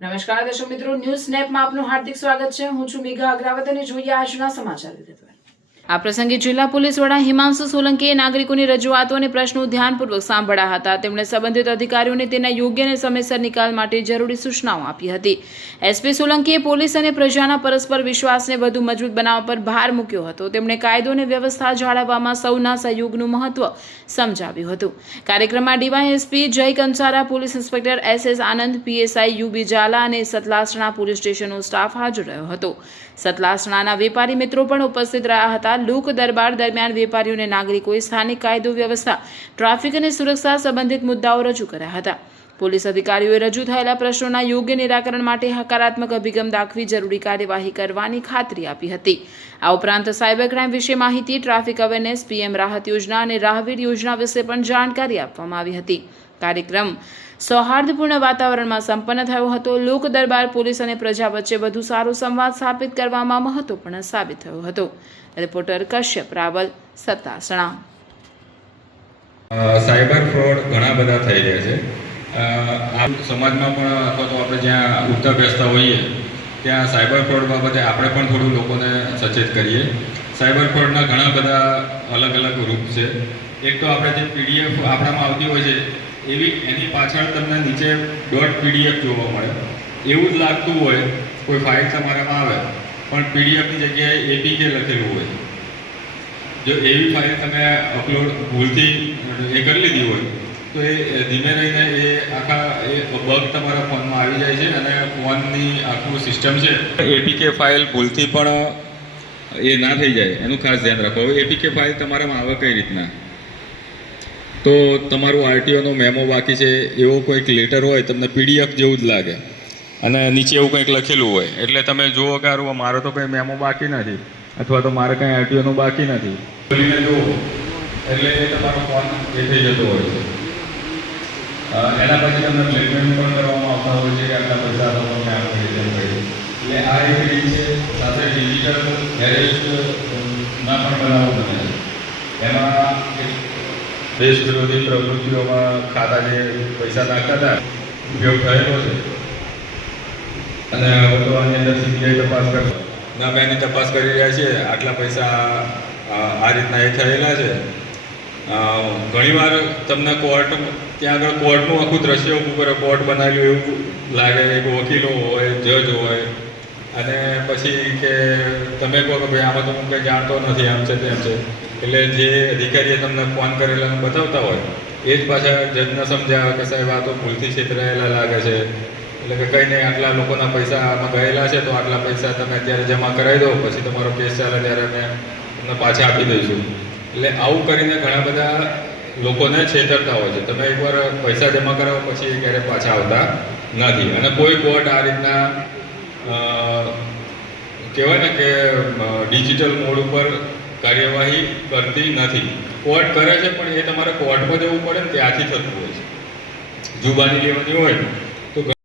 નમસ્કાર દર્શક મિત્રો, ન્યૂઝ સ્નેપમાં આપનું હાર્દિક સ્વાગત છે. હું છું મેઘા અગ્રવાલ અને જોઈએ આજના સમાચાર વિગતવાર. આ પ્રસંગે જિલ્લા પોલીસ વડા હિમાંશુ સોલંકીએ નાગરિકોની રજૂઆતો અને પ્રશ્નો ધ્યાનપૂર્વક સાંભળ્યા હતા. તેમણે સંબંધિત અધિકારીઓને તેના યોગ્ય અને સમયસર નિકાલ માટે જરૂરી સૂચનાઓ આપી હતી. એસપી સોલંકીએ પોલીસ અને પ્રજાના પરસ્પર વિશ્વાસને વધુ મજબૂત બનાવવા પર ભાર મૂક્યો હતો. તેમણે કાયદો અને વ્યવસ્થા જાળવવામાં સૌના સહયોગનું મહત્વ સમજાવ્યું હતું. કાર્યક્રમમાં ડીવાયએસપી જય કંસારા, પોલીસ ઇન્સ્પેક્ટર SS આનંદ, PSI UB ઝાલા અને સતલાસણા પોલીસ સ્ટેશનનો સ્ટાફ હાજર રહ્યો હતો. સતલાસણાના વેપારી મિત્રો પણ ઉપસ્થિત રહ્યા હતા. લોક દરબાર દરમિયાન વેપારીઓ અને નાગરિકોએ સ્થાનિક કાયદો વ્યવસ્થા, ટ્રાફિક અને સુરક્ષા સંબંધિત મુદ્દાઓ રજૂ કર્યા હતા. પોલીસ અધિકારીઓએ રજૂ થયેલા પ્રશ્નોના યોગ્ય નિરાકરણ માટે હકારાત્મક અભિગમ દાખવી જરૂરી કાર્યવાહી કરવાની ખાતરી આપી હતી. આ ઉપરાંત સાયબર ક્રાઇમ વિશે માહિતી, ટ્રાફિક અવેરનેસ, PM રાહત યોજના અને રાહવીર યોજના વિશે પણ જાણકારી આપવામાં આવી હતી. કાર્યક્રમ સૌહાર્દપૂર્ણ વાતાવરણમાં સંપન્ન થયો હતો. લોક દરબાર પોલીસ અને પ્રજા વચ્ચે વધુ સારો સંવાદ સ્થાપિત કરવામાં મહત્વપૂર્ણ સાબિત થયો હતો. Reporter Kashyap Raval, Satlasana. Cyber fraud ઘણા બધા થઈ રહ્યા છે. આ સમાજમાં પણ અથવા તો આપણે જ્યાં ઉઠતા બેસતા હોઈએ ત્યાં સાયબર ફ્રોડ બાબતે આપણે પણ થોડું લોકોને સચેત કરીએ. સાયબર ફ્રોડના ઘણા બધા અલગ અલગ રૂપ છે. એક તો આપણે જે PDF આપણામાં આવતી હોય છે એની પાછળ તમને નીચે .pdf જોવા મળે. એવું જ લાગતું હોય કોઈ ફાઇલ તમારામાં આવે પણ PDFની જગ્યાએ APK લખેલું હોય. જો એવી ફાઇલ તમે અપલોડ ભૂલથી એ કરી લીધી હોય તો એ ધીમે રહીને એ બગ તમારા ફોનમાં આવી જાય છે અને ફોનની આખું સિસ્ટમ છે APK ફાઇલ ભૂલથી પણ એ ના થઈ જાય એનું ખાસ ધ્યાન રાખો. APK ફાઇલ તમારામાં આવે કઈ રીતના, તો તમારું RTOનો મેમો બાકી છે એવો કોઈક લેટર હોય તમને PDF જેવું જ લાગે અને નીચે એવું કંઈક લખેલું હોય એટલે તમે જુઓ કે મારો તો કંઈ મેમો બાકી નથી અથવા તો મારે કંઈ RTOનું બાકી નથી બોલીને જુઓ એટલે તમારો ફોન એ થઈ જતો હોય છે. એના પછી તમને બ્લેકમેલ પણ કરવામાં આવતા હોય છે કે આટલા પૈસા તમને આપી એટલે આ એક રીત છે. સાથે ડિજિટલ એરેસ્ટના પણ બનાવો બને છે. એમાં દેશ વિરોધી પ્રવૃત્તિઓમાં ખાતા જે પૈસા નાખતા હતા ઉપયોગ થયેલો છે અને હવે તો આની અંદર CBI તપાસ કરશે. અમે એની તપાસ કરી રહ્યા છીએ. આટલા પૈસા આ રીતના એ થયેલા છે. ઘણીવાર તમને ત્યાં આગળ કોર્ટનું આખું દ્રશ્ય ઊભું કરે, કોર્ટ બનાવેલું એવું લાગે. એક વકીલો હોય, જજ હોય અને પછી કે તમે કહો કે ભાઈ આમાં તો હું કંઈ જાણતો નથી, આમ છે તેમ છે. એટલે જે અધિકારીએ તમને ફોન કરેલા બતાવતા હોય એ જ પાછા જજને સમજાવે કે સાહેબ આ તો ભૂલથી છેતરાયેલા લાગે છે એટલે કે કંઈ નહીં, આટલા લોકોના પૈસા આમાં ગયેલા છે તો આટલા પૈસા તમે અત્યારે જમા કરાવી દો, પછી તમારો કેસ ચાલે ત્યારે અમે તમને પાછા આપી દઈશું. એટલે આવું કરીને ઘણા બધા લોકોને છેતરતા હોય છે. તમે એકવાર પૈસા જમા કરાવો પછી ક્યારેય પાછા આવતા નથી અને કોઈ કોર્ટ આ રીતના કહેવાય ને કે ડિજિટલ મોડ ઉપર કાર્યવાહી કરતી નથી. કોર્ટ કરે છે પણ એ તમારે કોર્ટમાં જવું પડે ને ત્યાંથી થતું હોય છે. જુબાની લેવાની હોય તો